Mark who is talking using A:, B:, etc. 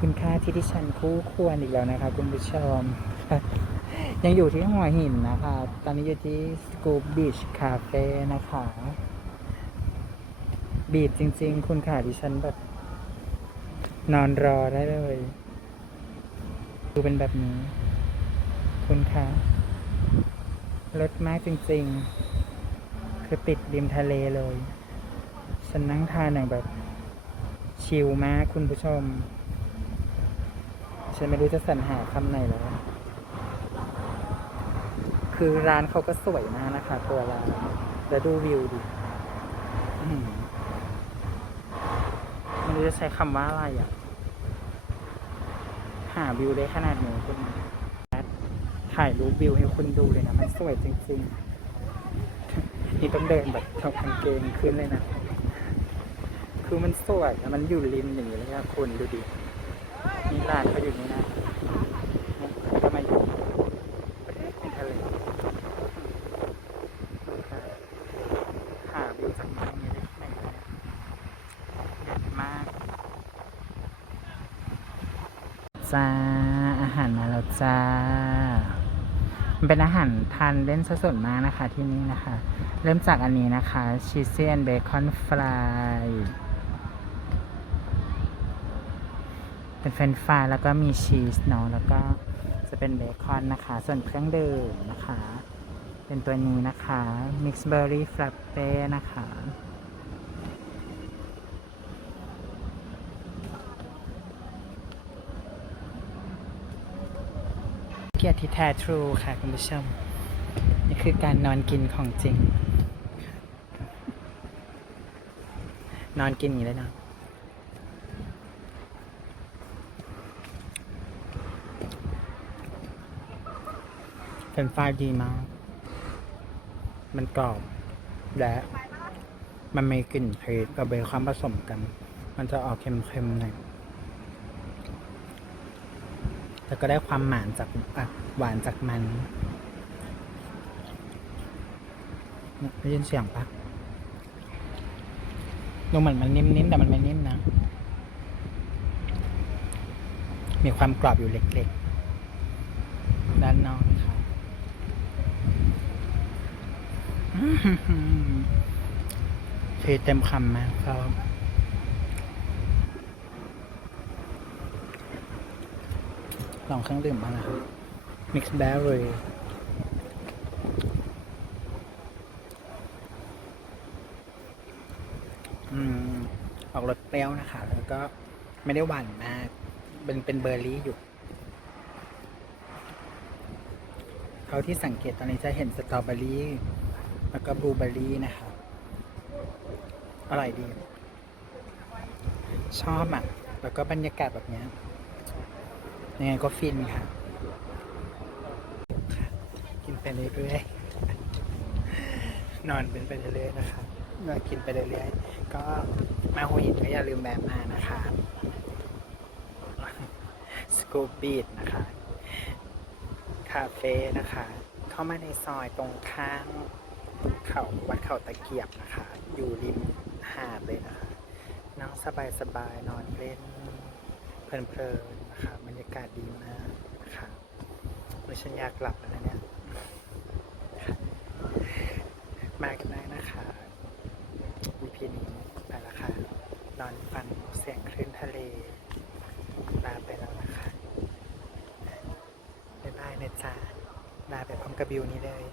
A: คุณค่าที่ที่ฉันคู่ควรอีกแล้วนะคะ คุณผู้ชม ยังอยู่ที่หัวหินนะคะ ตอนนี้อยู่ที่ Scoop Beach Cafe นะคะ บีบจริง ๆ คุณค่ะดิฉันแบบ นอนรอได้เลยดูเป็นแบบนี้ คุณค่ะรถมากจริง ๆ คือติดริมทะเลเลย ฉันนั่งทานอย่างแบบ ชิลมากคุณผู้ชม ฉันไม่รู้จะสรรหาคำไหนแล้ว คือร้านเขาก็สวยมากนะคะ ตัวร้านแล้วดูวิวดิไม่รู้จะใช้คำว่าอะไรอะ หาวิวได้ขนาดนี้คุณถ่ายรูปวิวให้คุณดูเลยนะ มันสวยจริง ๆ นี่ต้องเดินแบบเอากางเกงขึ้นเลยนะ คือมันสวยนะมันอยู่ริมอย่างนี้เลยนะคุณดูดิ นี่ร้าเขาอยู่นี่นะนี่ก็มอยู่ในทะเลหาวิวจากตรงนี้ได้ไหมเลยเด็ดมากจ้าอาหารมาแล้วจ้ามันเป็นอาหารทานเล่นซะส่วนมากนะคะที่นี่นะคะ เริ่มจากอันนี้นะคะชีสเซียนเบคอนฟราย เป็นเฟรนฟรายแล้วก็มีชีสเนาะแล้วก็จะเป็นเบคอนนะคะ ส่วนเครื่องดื่มนะคะ เป็นตัวนี้นะคะมิกซ์เบอร์รี่ฟลัปเป้นะคะเกียรติแท้ทรูค่ะคุณผู้ชม นี่คือการนอนกินของจริง นอนกินอย่างนี้เลยนะ เป็นไฟรายดีมาก มันกรอบ และมันมีกลิ่นเผ็ดกับเบคอนผสมกัน มันจะออกเค็มๆหน่อยแล้วก็ได้ความหวานจากหวานจากมันได้ยินเสียงปะดูเหมือนมันนิ่มๆแต่มันไม่นิ่มนะ มีความกรอบอยู่เล็กๆ ด้านนอกนะคะ อื้เต็มคำมากก็ลองเครื่องดื่มบ้างนะครับ Mix Berry อืมออกรสเปรี้ยวนะคะ แล้วก็ไม่ได้หวานมาก เป็นเป็นเบอร์รี่อยู่เท่าที่สังเกตตอนนี้จะเห็นสตรอเบอรี่ แล้วก็บลูเบอร์รี่นะคะ อร่อยดี ชอบอะ แล้วก็บรรยากาศแบบนี้ยังไงก็ฟินค่ะ กินไปเรื่อยๆ นอนเป็นไปเรื่อยๆ นะคะนอนกินไปเรื่อยๆ ก็มาหัวหินก็อย่าลืมแวะมานะคะสกูบบีดนะคะ คาเฟ่นะคะ เข้ามาในซอยตรงข้าง เขาวัดเขาตะเกียบนะคะ อยู่ริมหาดเลยนะคะนั่งสบายๆนอนเล่นเพลินๆนะคะบรรยากาศดีมากนะคะไม่ฉันอยากกลับแล้วนะเนี่ยมากันได้นะคะ EP นี้ไปและค่ะนอนฟังเสียงคลื่นทะเลลาไปแล้วนะคะบ๊ายบายนะจ๊ะลาไปพร้อมกับบิวนี้เลย